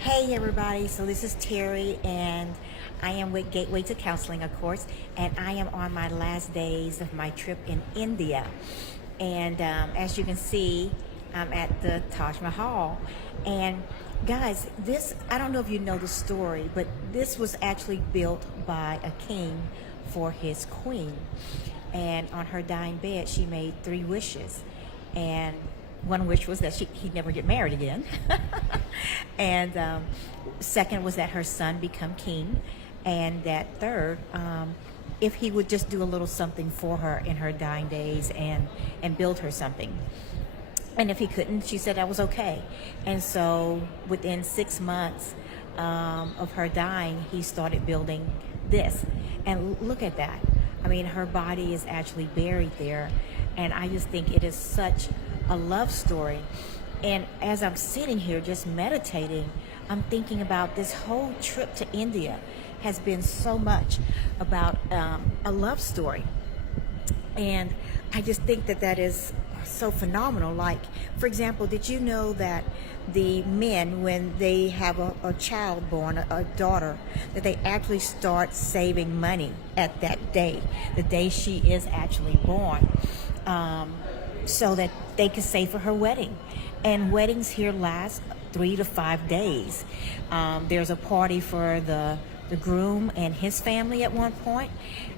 Hey everybody, so this is Terry and I am with Gateway to Counseling, of course, and I am on my last days of my trip in India. And as you can see, I'm at the Taj Mahal. And guys, I don't know if you know the story, but this was actually built by a king for his queen. And on her dying bed, she made three wishes. And one wish was that he'd never get married again. And second was that her son become king. And that third, if he would just do a little something for her in her dying days and build her something. And if he couldn't, she said that was okay. And so within 6 months of her dying, he started building this. And look at that. I mean, her body is actually buried there. And I just think it is such a love story. And as I'm sitting here just meditating, I'm thinking about this whole trip to India has been so much about a love story. And I just think that is so phenomenal. Like, for example, did you know that the men, when they have a child born, a daughter, that they actually start saving money at that day, the day she is actually born, so that they can save for her wedding. And weddings here last 3 to 5 days. There's a party for the groom and his family at one point,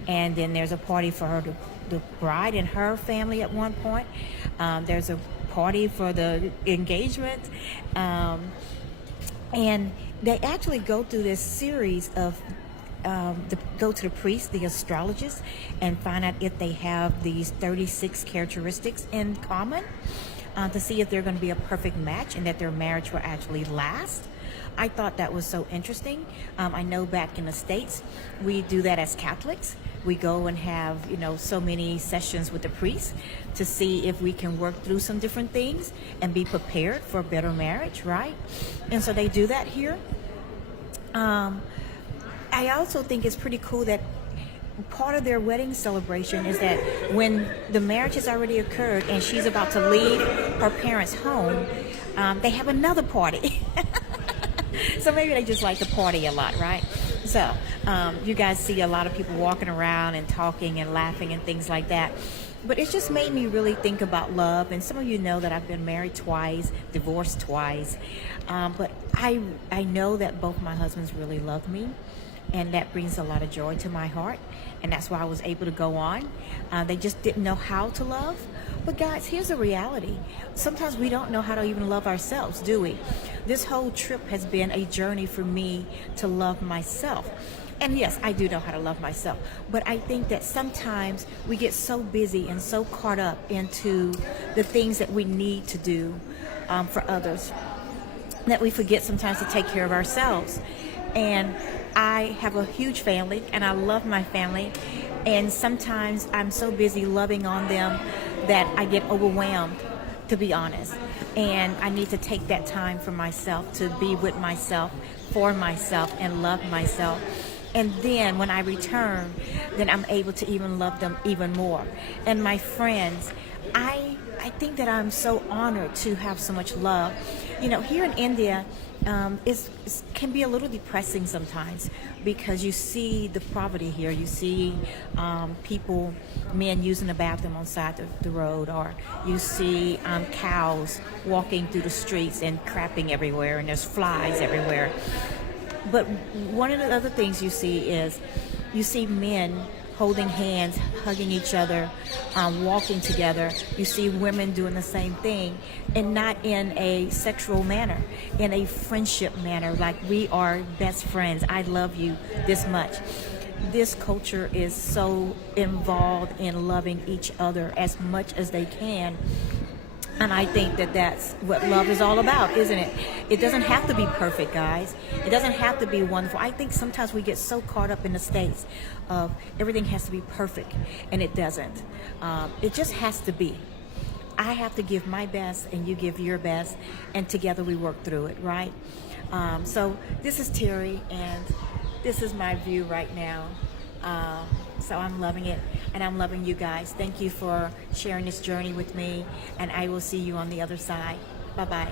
and then there's a party for the bride and her family at one point. There's a party for the engagement, and they actually go through this series of go to the priest, the astrologist, and find out if they have these 36 characteristics in common, to see if they're going to be a perfect match and that their marriage will actually last. I thought that was so interesting. I know back in the States, we do that as Catholics. We go and have, so many sessions with the priest to see if we can work through some different things and be prepared for a better marriage, right? And so they do that here. I also think it's pretty cool that part of their wedding celebration is that when the marriage has already occurred and she's about to leave her parents' home, they have another party. So maybe they just like to party a lot, right? So you guys see a lot of people walking around and talking and laughing and things like that. But it just made me really think about love. And some of you know that I've been married twice, divorced twice. But I know that both my husbands really love me. And that brings a lot of joy to my heart. And that's why I was able to go on. They just didn't know how to love. But guys, here's the reality. Sometimes we don't know how to even love ourselves, do we? This whole trip has been a journey for me to love myself. And yes, I do know how to love myself. But I think that sometimes we get so busy and so caught up into the things that we need to do for others that we forget sometimes to take care of ourselves. And I have a huge family and I love my family, and sometimes I'm so busy loving on them that I get overwhelmed, to be honest. And I need to take that time for myself, to be with myself, for myself, and love myself. And then when I return, then I'm able to even love them even more. And my friends, I think that I'm so honored to have so much love. Here in India, it can be a little depressing sometimes because you see the poverty here. You see men using the bathroom on the side of the road, or you see cows walking through the streets and crapping everywhere, and there's flies everywhere. But one of the other things you see men holding hands, hugging each other, walking together. You see women doing the same thing, and not in a sexual manner, in a friendship manner, like we are best friends. I love you this much. This culture is so involved in loving each other as much as they can. And I think that that's what love is all about, isn't it? It doesn't have to be perfect, guys. It doesn't have to be wonderful. I think sometimes we get so caught up in the States of everything has to be perfect, and it doesn't. It just has to be. I have to give my best, and you give your best, and together we work through it, right? So this is Terry, and this is my view right now. So I'm loving it, and I'm loving you guys. Thank you for sharing this journey with me, and I will see you on the other side. Bye-bye.